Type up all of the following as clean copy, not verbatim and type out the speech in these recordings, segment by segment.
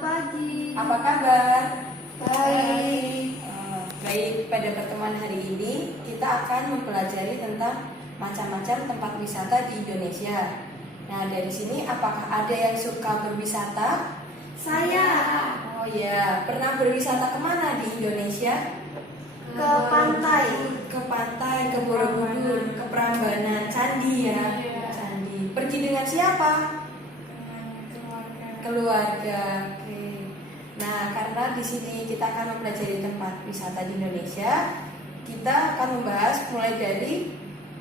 pagi. Apa kabar? Baik. Baik, pada pertemuan hari ini kita akan mempelajari tentang macam-macam tempat wisata di Indonesia. Nah, dari sini apakah ada yang suka berwisata? Saya Oh ya, pernah berwisata kemana di Indonesia? ke pantai. Ke pantai, ke Borobudur, ke Prambanan, Candi ya. Iya. Candi. Pergi dengan siapa? Keluarga. Oke. Nah, karena di sini kita akan mempelajari tempat wisata di Indonesia, kita akan membahas mulai dari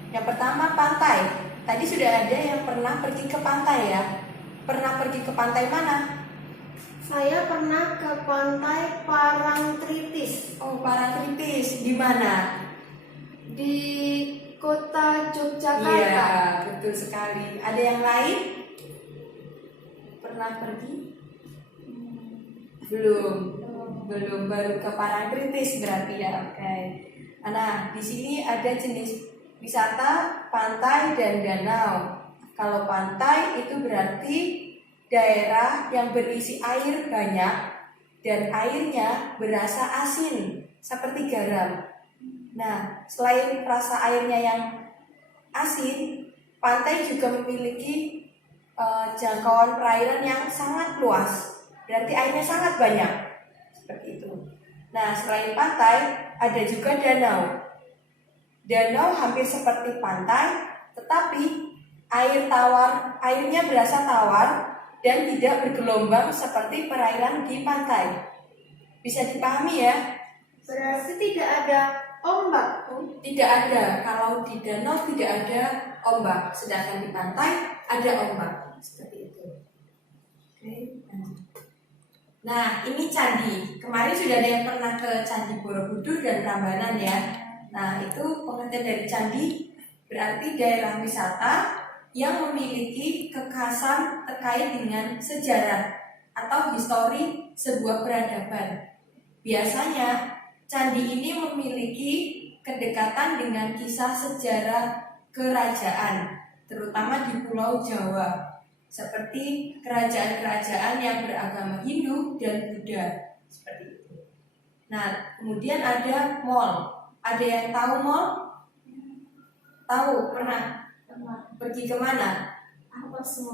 yang pertama pantai. Tadi sudah ada yang pernah pergi ke pantai ya. Pernah pergi ke pantai mana? Saya pernah ke pantai Parangtritis Oh, Parangtritis. Di mana? di kota Yogyakarta. Iya, betul sekali. Ada yang lain? Pernah pergi? Belum, baru ke Parangtritis berarti ya. Oke. Nah, di sini ada jenis wisata pantai dan danau. Kalau pantai itu berarti daerah yang berisi air banyak dan airnya berasa asin seperti garam. Nah, selain rasa airnya yang asin, pantai juga memiliki jangkauan perairan yang sangat luas. Berarti airnya sangat banyak. Seperti itu. Nah, selain pantai, ada juga danau. Danau hampir seperti pantai, tetapi airnya berasa tawar dan tidak bergelombang seperti perairan di pantai. Bisa dipahami ya? Berarti tidak ada ombak, Bu? Tidak ada. Kalau di danau tidak ada ombak, sedangkan di pantai ada ombak. Seperti itu. Oke. Nah, ini candi. Kemarin sudah ada yang pernah ke Candi Borobudur dan Prambanan ya. Nah, itu pengertian dari candi berarti daerah wisata yang memiliki kekhasan terkait dengan sejarah atau histori sebuah peradaban. Biasanya, candi ini memiliki kedekatan dengan kisah sejarah kerajaan, terutama di Pulau Jawa, seperti kerajaan-kerajaan yang beragama Hindu dan Buddha, seperti itu. Nah, kemudian ada mall. Ada yang tahu mall? Tahu? Pernah? Pergi kemana?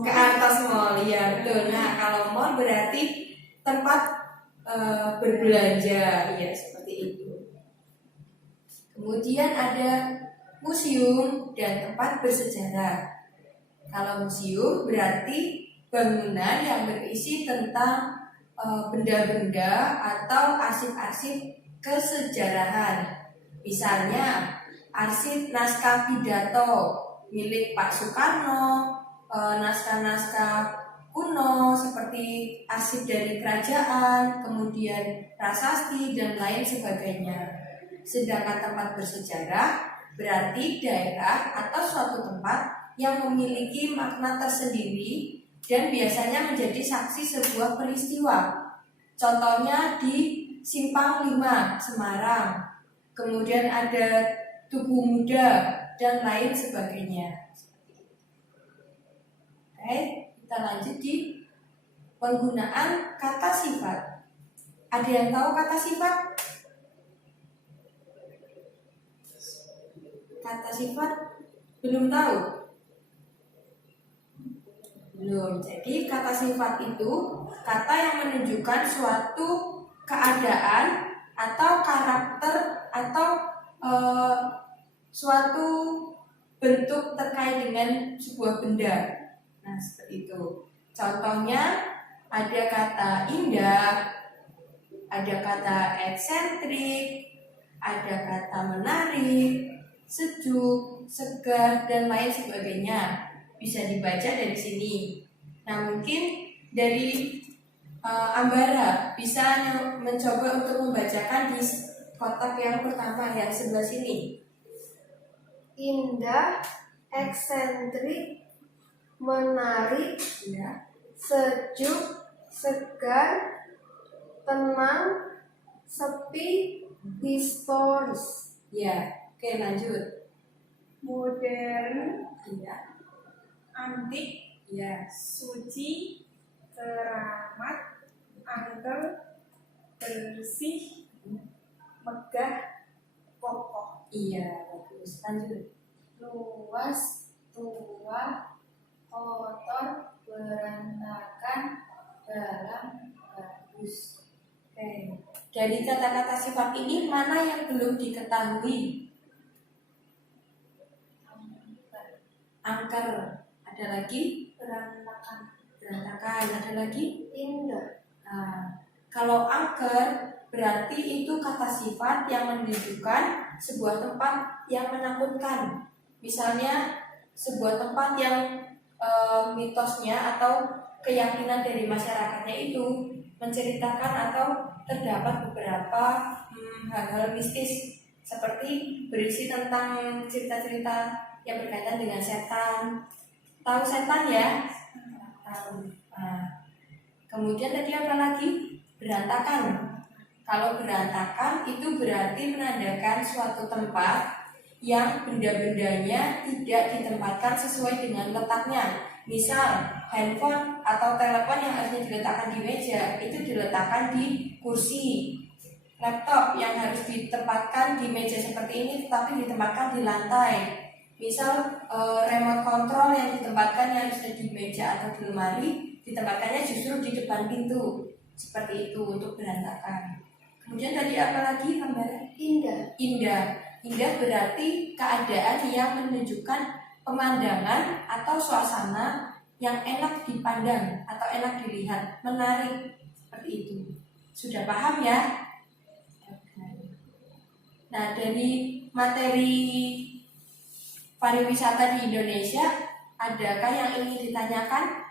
Ke atas mall, ya betul. Nah, kalau mall berarti tempat berbelanja, ya seperti itu. Kemudian ada museum dan tempat bersejarah. Kalau museum berarti bangunan yang berisi tentang benda-benda atau arsip-arsip kesejarahan. Misalnya arsip naskah pidato milik Pak Soekarno, naskah-naskah kuno seperti arsip dari kerajaan, kemudian prasasti dan lain sebagainya. Sedangkan tempat bersejarah berarti daerah atau suatu tempat yang memiliki makna tersendiri dan biasanya menjadi saksi sebuah peristiwa. Contohnya di Simpang 5 Semarang, kemudian ada Tugu Muda dan lain sebagainya. Oke, kita lanjut di penggunaan kata sifat. Ada yang tahu kata sifat? Kata sifat belum tahu? Belum. Jadi kata sifat itu kata yang menunjukkan suatu keadaan atau karakter atau suatu bentuk terkait dengan sebuah benda. Nah, seperti itu. Contohnya ada kata indah, ada kata eksentrik, ada kata menarik, sejuk, segar, dan lain sebagainya. Bisa dibaca dari sini. Nah, mungkin dari Ambara bisa mencoba untuk membacakan di kotak yang pertama yang sebelah sini. Indah, eksentrik, menarik, Ya. sejuk, segar, tenang, sepi, historis. Ya. Oke, lanjut. Modern, Ya. antik, Ya. suci, keramat, angker, bersih, megah, kokoh. Iya, bagus. Lanjut. Luas, tua, kotor, berantakan, dalam, bagus. Oke. Dari kata-kata sifat ini mana yang belum diketahui? Angker. Ada lagi? Berantakan, Berantakan. Ada lagi? indah, Nah, kalau angker berarti itu kata sifat yang menunjukkan sebuah tempat yang menakutkan. Misalnya sebuah tempat yang mitosnya atau keyakinan dari masyarakatnya itu menceritakan atau terdapat beberapa hal-hal mistis seperti berisi tentang cerita-cerita yang berkaitan dengan setan. Tahu setan ya? Tahu. Nah, kemudian tadi apa lagi? Berantakan. Kalau berantakan itu berarti menandakan suatu tempat yang benda-bendanya tidak ditempatkan sesuai dengan letaknya. Misal handphone atau telepon yang harusnya diletakkan di meja itu diletakkan di kursi. Laptop yang harus ditempatkan di meja seperti ini tetapi ditempatkan di lantai. Misal remote control yang ditempatkan yang harusnya di meja atau di lemari ditempatkannya justru di depan pintu. Seperti itu untuk berantakan. Kemudian tadi apa lagi gambaran? indah, Indah. Indah berarti keadaan yang menunjukkan pemandangan atau suasana yang enak dipandang atau enak dilihat, menarik, seperti itu. Sudah paham ya? Nah, dari materi pariwisata di Indonesia, adakah yang ingin ditanyakan?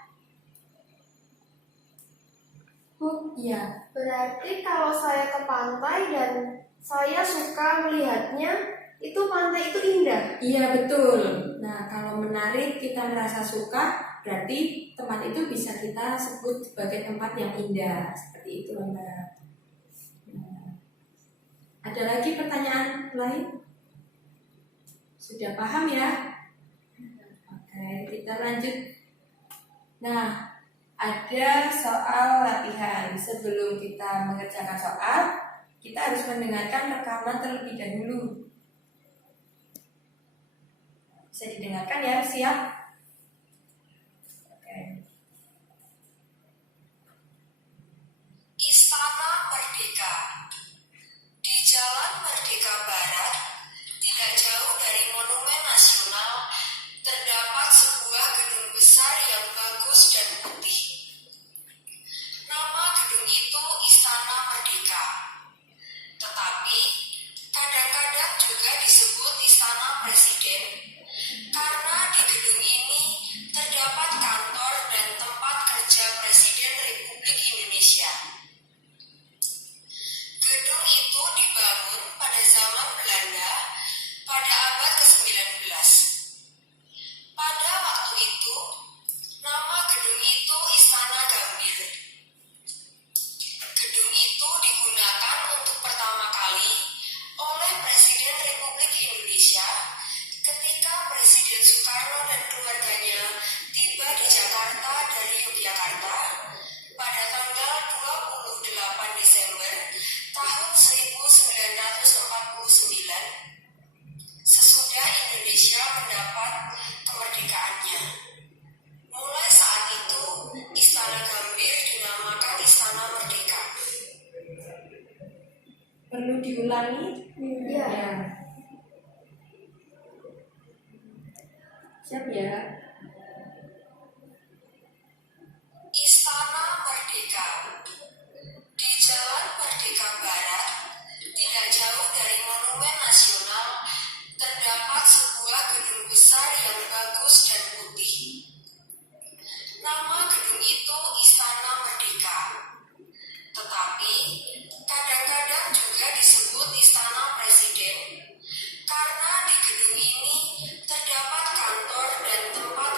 Bu, iya. berarti kalau saya ke pantai dan saya suka melihatnya, itu pantai itu indah. Iya betul. Nah kalau menarik kita merasa suka, berarti tempat itu bisa kita sebut sebagai tempat yang indah. Seperti itu Mbak. Nah, ada lagi pertanyaan lain? Sudah paham ya? Oke, kita lanjut. Nah, ada soal latihan. Sebelum kita mengerjakan soal, kita harus mendengarkan rekaman terlebih dahulu. Bisa didengarkan ya, siap? Oke. Istana Merdeka. Di Jalan Merdeka Barat, tidak jauh dari Monumen Nasional, terdapat sebuah gedung besar yang bagus dan putih. Nama gedung itu Istana Merdeka. Tetapi, kadang-kadang juga disebut Istana Presiden, karena di gedung ini terdapat kantor dan tempat kerja Presiden Republik Indonesia. Gedung itu dibangun pada zaman Belanda pada abad ke-19. Pada waktu itu, nama gedung itu Istana Gambir. Gedung itu digunakan untuk pertama kali oleh Presiden Republik Indonesia ketika Presiden Soekarno dan keluarganya tiba di Jakarta dari Yogyakarta pada tanggal 28 Desember tahun 1949 sesudah Indonesia mendapat kemerdekaannya. Mulai saat itu, Istana Gambir dinamakan Istana Merdeka. Perlu diulangi? Iya. Ya. Siap ya? Istana Merdeka. Di Jalan Merdeka Barat, tidak jauh dari Monumen Nasional, terdapat sebuah gedung besar yang bagus dan putih. Nama gedung itu Istana Merdeka. Tetapi, kadang-kadang juga disebut Istana Presiden, karena di gedung ini terdapat kantor dan tempat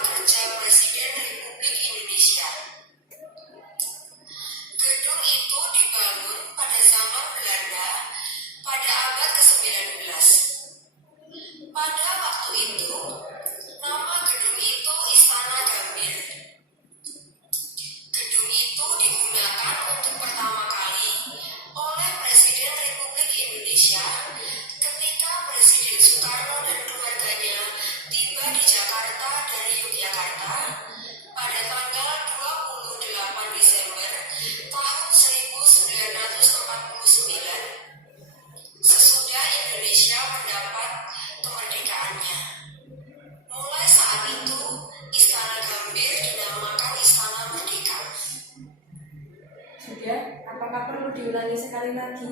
Sudah? Apakah perlu diulangi sekali lagi?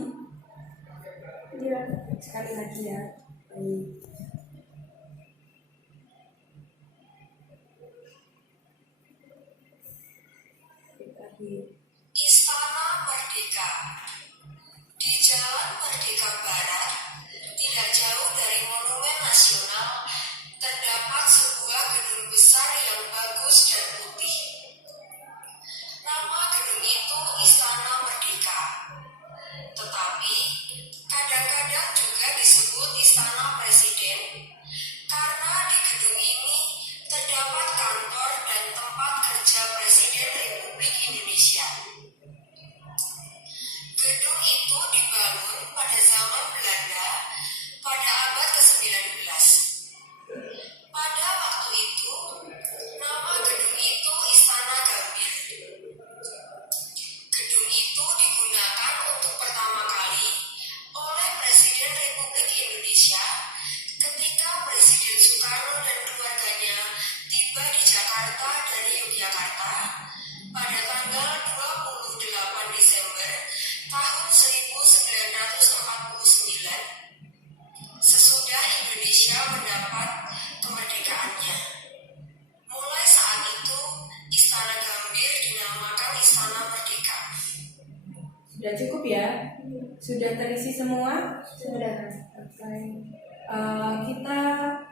Iya. Sekali lagi ya. Baik. Terakhir. Istana Merdeka. Di Jalan Merdeka Barat, tidak jauh dari Monumen Nasional, terdapat sebuah gedung besar yang bagus dan putih. Nama gedung itu Istana Merdeka. Tetapi, kadang-kadang juga disebut Istana Presiden, karena di gedung ini terdapat kantor dan tempat kerja Presiden Republik Indonesia. Gedung itu dibangun pada zaman Belanda pada abad ke-19. Pada waktu itu, nama gedung itu Istana Gambir. Gedung itu digunakan untuk pertama kali oleh Presiden Republik Indonesia ketika Presiden Soekarno dan keluarganya tiba di Jakarta dari Yogyakarta pada tanggal 28 Desember tahun 1949, sesudah Indonesia mendapat kemerdekaannya. Mulai saat itu, Istana Gambir dinamakan Istana Merdeka. Sudah cukup ya? Sudah terisi semua? Sudah. Oke. Kita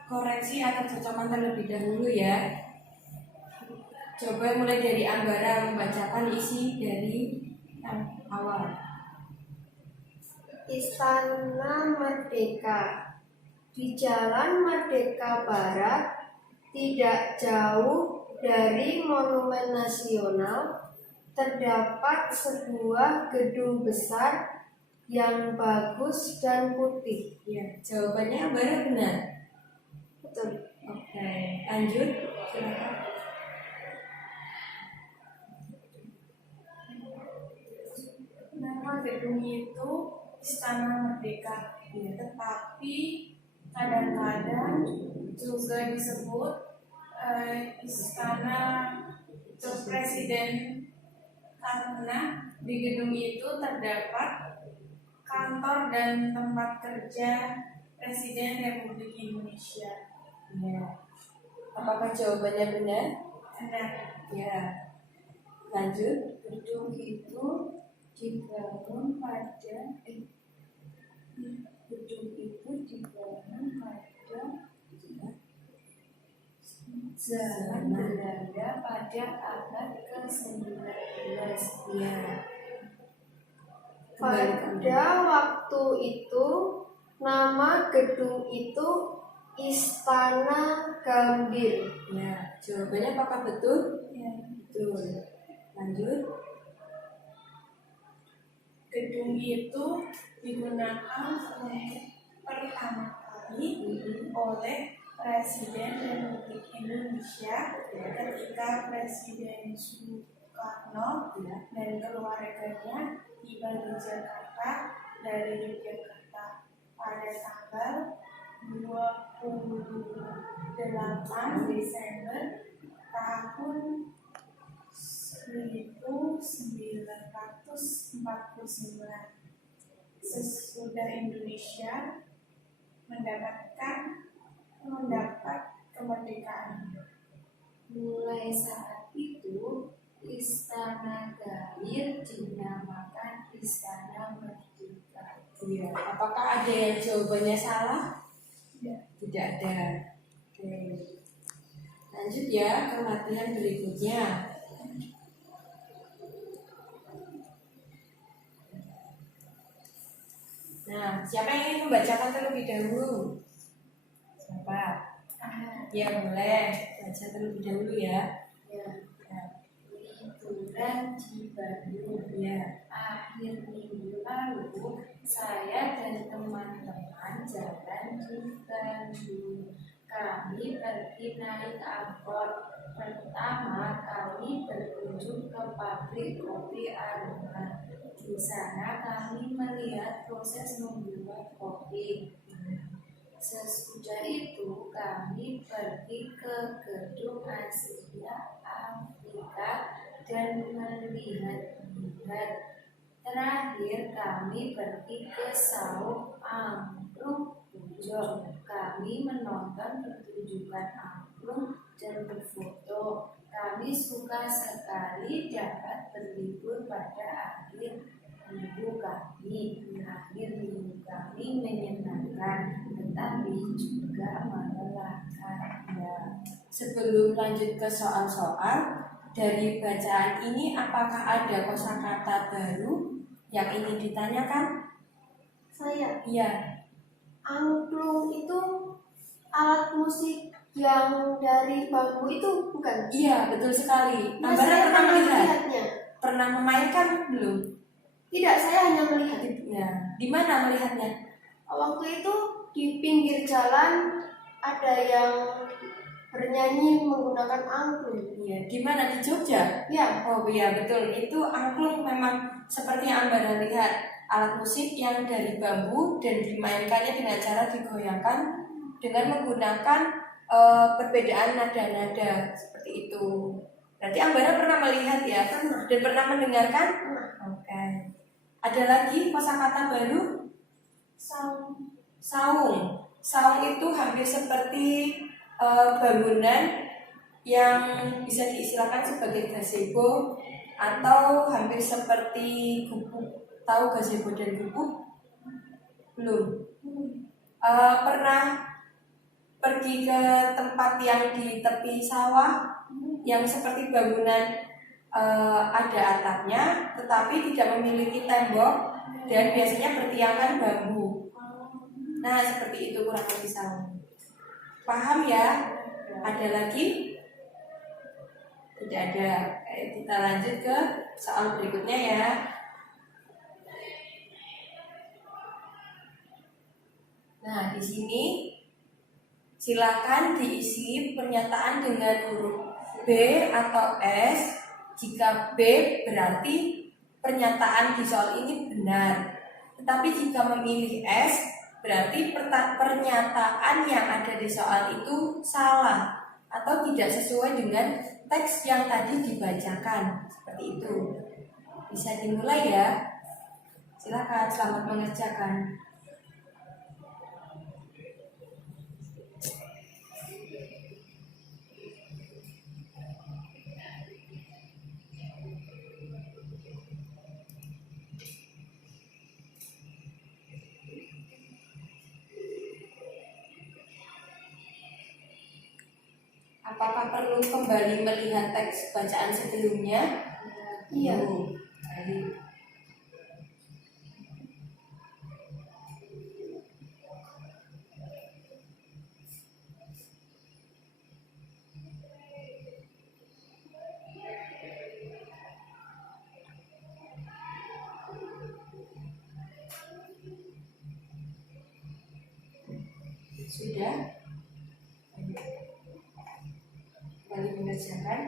koreksi atau cocokan terlebih dahulu ya. Coba mulai dari Anggara membacakan isi dari yang awal. Istana Merdeka. Di Jalan Merdeka Barat, tidak jauh dari Monumen Nasional, terdapat sebuah gedung besar yang bagus dan putih. Ya, jawabannya Anggara benar. Betul. Oke, lanjut. Silakan. Nama gedung itu Istana Merdeka. Tetapi kadang-kadang juga disebut Istana Presiden karena di gedung itu terdapat kantor dan tempat kerja Presiden Republik Indonesia. Ya. Apakah jawabannya benar? Benar. Ya. Lanjut. Gedung itu dibangun pada gedung itu dibangun pada zaman Belanda pada abad ke-19. Ya. Pada waktu itu, nama gedung itu Istana Gambir. Ya, jawabannya apakah betul? Ya. Betul. Lanjut. Gedung itu digunakan untuk pertama kali oleh Presiden Republik Indonesia ketika Presiden Soekarno dan keluarganya tiba di Jakarta dari Yogyakarta pada tanggal 28 Desember tahun 1949. Sesudah Indonesia mendapat kemerdekaan. Mulai saat itu, Istana Gambir dinamakan Istana Merdeka. Ya. Apakah ada yang jawabannya salah? Ya. Tidak ada. Oke. Lanjut ya ke latihan berikutnya. Nah, siapa yang ingin membacakan terlebih dahulu? Siapa? Ya, boleh. Baca terlebih dahulu ya. Ya, Ya. liburan di Bandung. Ya. Akhir minggu lalu, saya dan teman-teman jalan di Bandung. Kami pergi naik angkot. Pertama kami berkunjung ke pabrik kopi Aroma. Di sana kami melihat proses membuat kopi. Sesudah itu kami pergi ke gedung Asia Afrika dan melihat-lihat. Terakhir kami pergi ke Saung Angklung Pujo. Kami menonton pertunjukan angklung dan berfoto. Kami suka sekali dapat berlibur pada akhir minggu kami. Akhir minggu kami menyenangkan, tetapi juga melelahkan. Ya. Sebelum lanjut ke soal-soal, dari bacaan ini apakah ada kosakata baru yang ingin ditanyakan? Saya, Iya, angklung itu alat musik yang dari bambu itu bukan? iya betul sekali. Nah, Ambara saya pernah pernah melihat? melihatnya. Pernah memainkan belum? Tidak, saya hanya melihat. Ya, di mana melihatnya? Waktu itu di pinggir jalan ada yang bernyanyi menggunakan angklung. Iya, di mana, di Jogja? Ya, Oh iya betul, itu angklung memang seperti yang Ambara lihat, alat musik yang dari bambu dan dimainkannya dengan cara digoyangkan dengan menggunakan perbedaan nada-nada seperti itu. Berarti Ambara pernah melihat ya? Pernah. Dan pernah mendengarkan? pernah. Oke. Ada lagi kosakata baru? Saung. Saung. Saung itu hampir seperti bangunan yang bisa diistilahkan sebagai gazebo atau hampir seperti gubuk. Tahu gazebo dan gubuk? Belum. Pernah pergi ke tempat yang di tepi sawah yang seperti bangunan ada atapnya tetapi tidak memiliki tembok dan biasanya bertiangkan bambu. Nah seperti itu kurang lebih saung. Paham ya? Ada lagi? Tidak ada. Kita lanjut ke soal berikutnya ya. Nah, di sini silakan diisi pernyataan dengan huruf B atau S. Jika B berarti pernyataan di soal ini benar. Tetapi jika memilih S berarti pernyataan yang ada di soal itu salah atau tidak sesuai dengan teks yang tadi dibacakan. Seperti itu. Bisa dimulai ya. Silakan, selamat mengerjakan. Apakah perlu kembali melihat teks bacaan sebelumnya? Iya. Baik. Sudah? Kembali mengerjakan.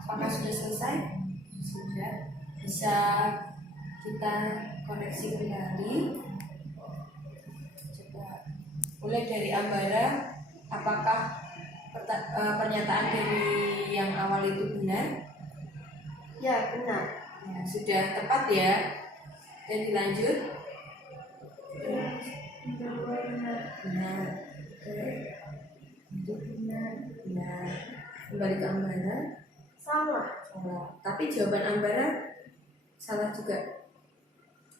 Apakah sudah selesai? Sudah. Bisa kita koreksi kembali. Coba mulai dari Ambara. Apakah pernyataan dari yang awal itu benar? Ya, benar. Ya, sudah tepat ya. Dan dilanjut. Benar. Oke. Itu benar. Benar. Kembali ke Ambara. Salah. Salah. Tapi jawaban Ambara salah juga.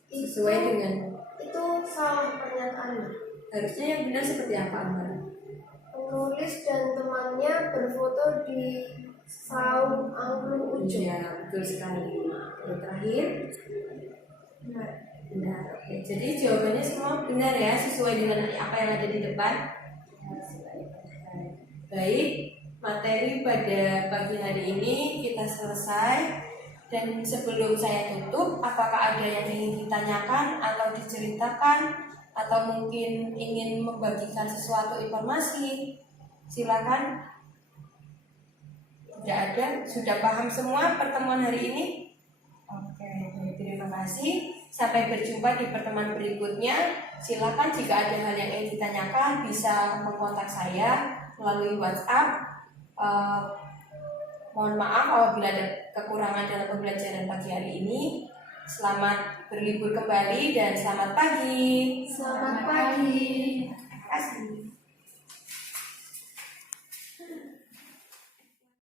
Sesuai Itu- dengan Itu salah pernyataannya. harusnya yang benar seperti apa Ambara? Penulis dan temannya berfoto di Saung angklung ujo. Ya, betul sekali. Yang terakhir, Benar. benar. Oke, jadi jawabannya semua benar ya, sesuai dengan apa yang ada di depan. Baik, materi pada pagi hari ini kita selesai. Dan sebelum saya tutup, apakah ada yang ingin ditanyakan atau diceritakan atau mungkin ingin membagikan sesuatu informasi? Silakan. Tidak ada, sudah paham semua pertemuan hari ini? Oke, baik, terima kasih. Sampai berjumpa di pertemuan berikutnya. Silakan jika ada hal yang ingin ditanyakan bisa mengkontak saya melalui WhatsApp. Mohon maaf apabila ada kekurangan dalam pembelajaran pagi hari ini. Selamat berlibur kembali dan selamat pagi. Selamat pagi. Terima kasih.